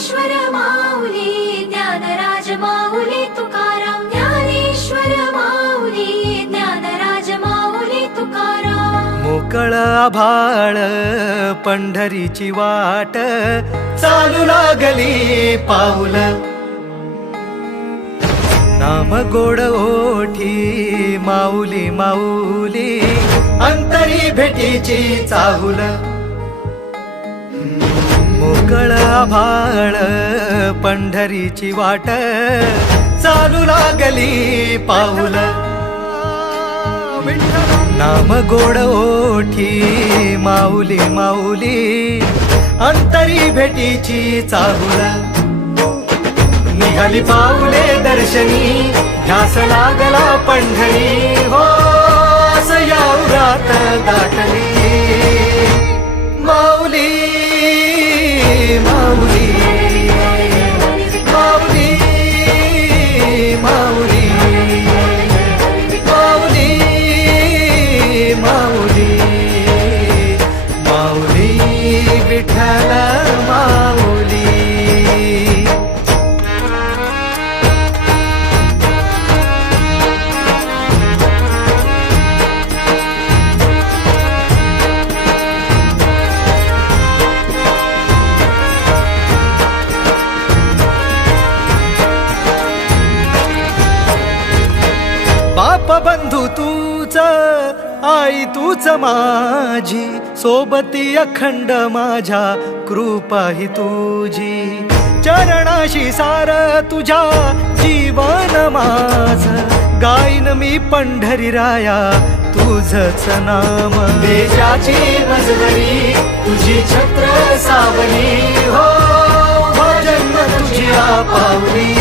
ज्ञानेश्वर माऊली ज्ञानराज माऊली तुकाराम ज्ञानेश्वर माऊली ज्ञानराज माऊली तुकाराम मोकळ आभाळ पंढरीची वाट चालू लागली पाऊल नाम गोड ओठी माऊली माऊली अंतरी भेटीची चाहुल मोकळ आभाळ पंढरीची वाट चालू लागली पाऊल नाम गोड ओठी माऊली माऊली अंतरी भेटीची चाहुल निघाली पाऊले दर्शनी ध्यास लागला पंढरी हो असं या उरात दाटली माऊली माऊली माऊली माऊली माऊली माऊली माऊली विठ्ठल माऊली बाप बंधू तूच आई तूच माझी सोबती अखंड माझ्या कृपा ही तुझी चरणाशी सार तुझ्या जीवन माझ गाईन मी पंढरी राया तुझच नाम देशाची मजबरी तुझी छत्र सावली हो जन्म तुझी पावली